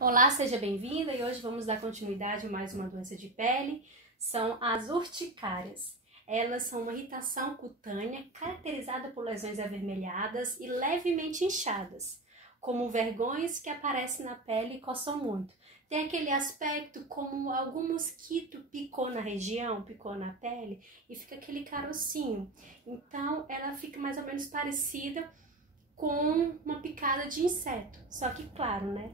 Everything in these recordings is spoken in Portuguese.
Olá, seja bem-vinda e hoje vamos dar continuidade a mais uma doença de pele, são as urticárias. Elas são uma irritação cutânea caracterizada por lesões avermelhadas e levemente inchadas, como vergões que aparecem na pele e coçam muito. Tem aquele aspecto como algum mosquito picou na região, picou na pele e fica aquele carocinho. Então ela fica mais ou menos parecida com uma picada de inseto, só que claro, né?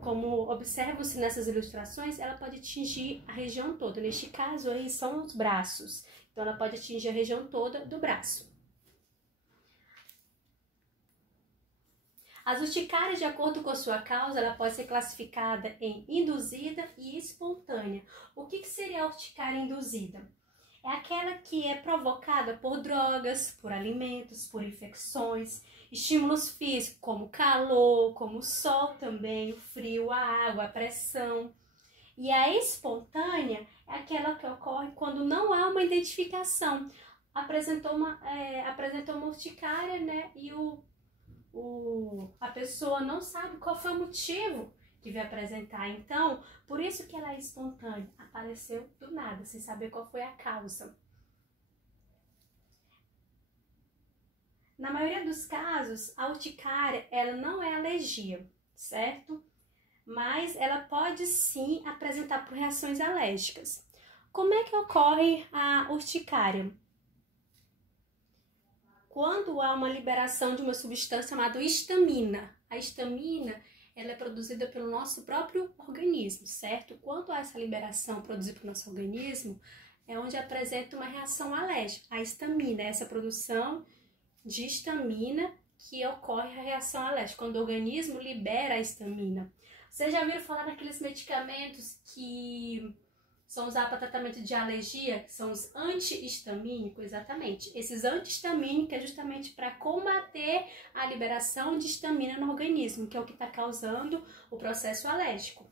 Como observa-se nessas ilustrações, ela pode atingir a região toda. Neste caso aí são os braços. Então ela pode atingir a região toda do braço. As urticárias, de acordo com a sua causa, ela pode ser classificada em induzida e espontânea. O que seria a urticária induzida? É aquela que é provocada por drogas, por alimentos, por infecções, estímulos físicos como calor, como o sol também, o frio, a água, a pressão. E a espontânea é aquela que ocorre quando não há uma identificação. Apresentou uma urticária, né? E a pessoa não sabe qual foi o motivo que veio apresentar. Então, por isso que ela é espontânea, apareceu do nada, sem saber qual foi a causa. Na maioria dos casos, a urticária, ela não é alergia, certo? Mas ela pode sim apresentar por reações alérgicas. Como é que ocorre a urticária? Quando há uma liberação de uma substância chamada histamina. A histamina, ela é produzida pelo nosso próprio organismo, certo? Quando há essa liberação produzida pelo nosso organismo, é onde apresenta uma reação alérgica. A histamina, essa produção de histamina que ocorre a reação alérgica, quando o organismo libera a histamina. Vocês já ouviram falar daqueles medicamentos que são usados para tratamento de alergia, que são os antihistamínicos? Exatamente. Esses antihistamínicos é justamente para combater a liberação de histamina no organismo, que é o que está causando o processo alérgico.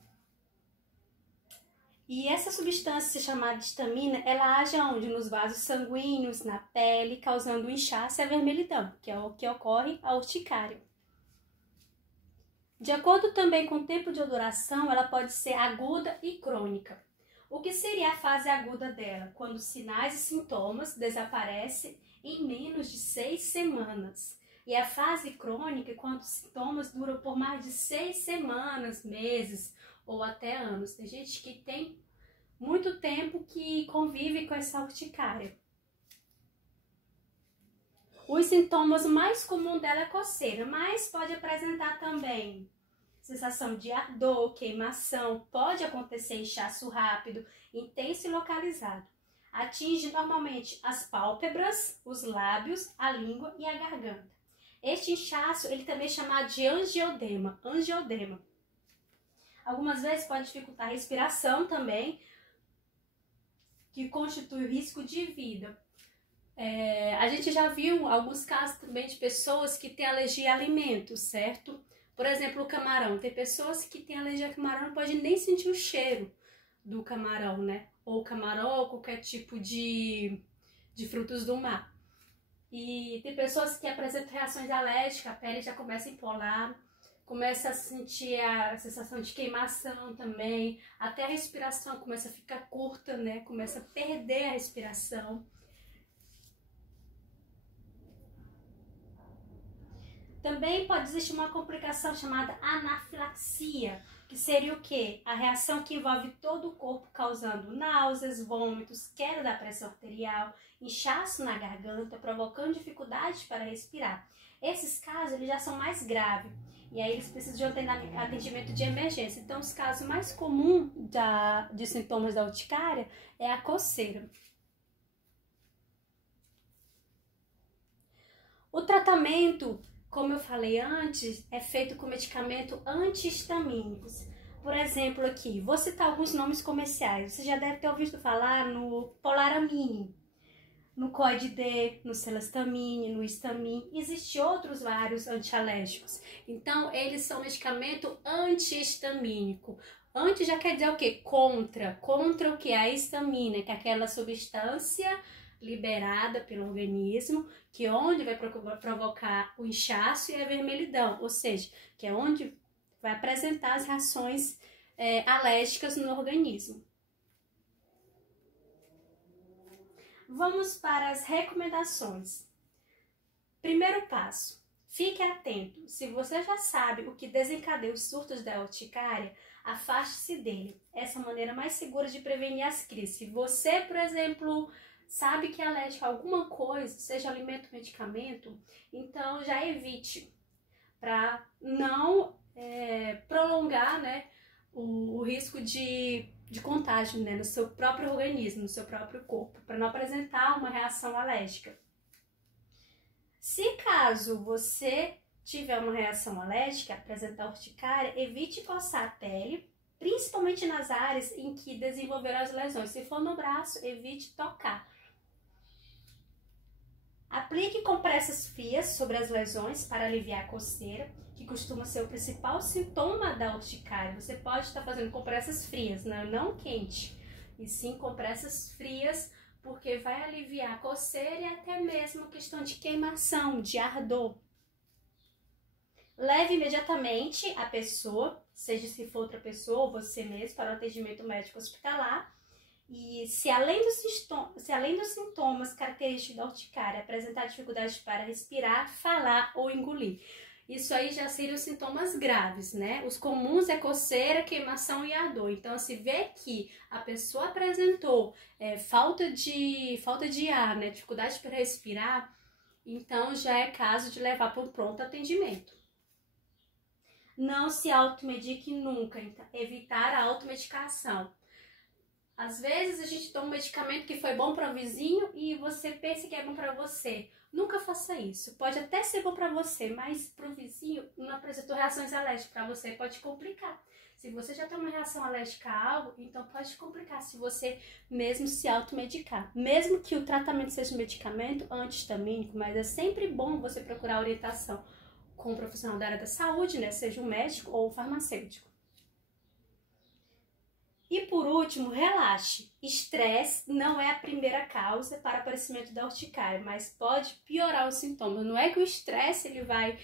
E essa substância chamada histamina, ela age onde? Nos vasos sanguíneos, na pele, causando inchaço e avermelhidão, que é o que ocorre a urticária. De acordo também com o tempo de duração, ela pode ser aguda e crônica. O que seria a fase aguda dela? Quando sinais e sintomas desaparecem em menos de 6 semanas. E a fase crônica é quando os sintomas duram por mais de 6 semanas, meses ou até anos. Tem gente que tem muito tempo que convive com essa urticária. Os sintomas mais comuns dela é coceira, mas pode apresentar também sensação de ardor, queimação, pode acontecer inchaço rápido, intenso e localizado. Atinge normalmente as pálpebras, os lábios, a língua e a garganta. Este inchaço, ele também é chamado de angiodema. Algumas vezes pode dificultar a respiração também, que constitui risco de vida. A gente já viu alguns casos também de pessoas que têm alergia a alimentos, certo? Por exemplo, o camarão. Tem pessoas que têm alergia a camarão, não pode nem sentir o cheiro do camarão, né? Ou camarão ou qualquer tipo de frutos do mar. E tem pessoas que apresentam reações alérgicas, a pele já começa a empolar, começa a sentir a sensação de queimação também, até a respiração começa a ficar curta, né? Começa a perder a respiração. Também pode existir uma complicação chamada anafilaxia, que seria o quê? A reação que envolve todo o corpo, causando náuseas, vômitos, queda da pressão arterial, inchaço na garganta, provocando dificuldade para respirar. Esses casos eles já são mais graves e aí eles precisam de um atendimento de emergência. Então, os casos mais comuns de sintomas da urticária é a coceira. O tratamento, como eu falei antes, é feito com medicamento antihistamínicos. Por exemplo, aqui, vou citar alguns nomes comerciais. Você já deve ter ouvido falar no Polaramine, no Coid-D, no Celastamine, no Histamine. Existem outros vários antialérgicos. Então, eles são medicamento antihistamínico. Anti já quer dizer o quê? Contra o que é a histamina, que é aquela substância liberada pelo organismo, que é onde vai provocar o inchaço e a vermelhidão, ou seja, que é onde vai apresentar as reações alérgicas no organismo. Vamos para as recomendações. Primeiro passo, fique atento. Se você já sabe o que desencadeia os surtos da urticária, afaste-se dele. Essa é a maneira mais segura de prevenir as crises. Se você, por exemplo, sabe que é alérgico a alguma coisa, seja alimento ou medicamento, então já evite, para não prolongar, né, o risco de contágio, né, no seu próprio organismo, no seu próprio corpo, para não apresentar uma reação alérgica. Se caso você tiver uma reação alérgica, apresentar urticária, evite coçar a pele, principalmente nas áreas em que desenvolveram as lesões. Se for no braço, evite tocar. Aplique compressas frias sobre as lesões para aliviar a coceira, que costuma ser o principal sintoma da urticária. Você pode estar fazendo compressas frias, não quente, e sim compressas frias, porque vai aliviar a coceira e até mesmo a questão de queimação, de ardor. Leve imediatamente a pessoa, seja se for outra pessoa ou você mesmo, para o atendimento médico hospitalar. E se além dos sintomas característicos da urticária apresentar dificuldade para respirar, falar ou engolir, isso aí já seriam os sintomas graves, né? Os comuns é coceira, queimação e ardor. Então, se vê que a pessoa apresentou falta de ar, né? Dificuldade para respirar, então já é caso de levar para um pronto atendimento. Não se automedique nunca, então, evitar a automedicação. Às vezes a gente toma um medicamento que foi bom para o vizinho e você pensa que é bom para você. Nunca faça isso. Pode até ser bom para você, mas para o vizinho não apresentou reações alérgicas. Para você pode complicar. Se você já tem uma reação alérgica a algo, então pode complicar se você mesmo se automedicar. Mesmo que o tratamento seja um medicamento anti-histamínico, mas é sempre bom você procurar orientação com um profissional da área da saúde, né? Seja um médico ou um farmacêutico. E por último, relaxe. Estresse não é a primeira causa para aparecimento da urticária, mas pode piorar os sintomas. Não é que o estresse ele vai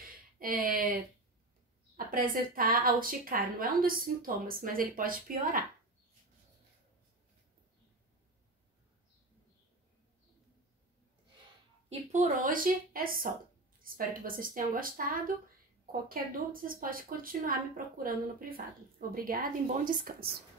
apresentar a urticária, não é um dos sintomas, mas ele pode piorar. E por hoje é só. Espero que vocês tenham gostado. Qualquer dúvida, vocês podem continuar me procurando no privado. Obrigada e bom descanso.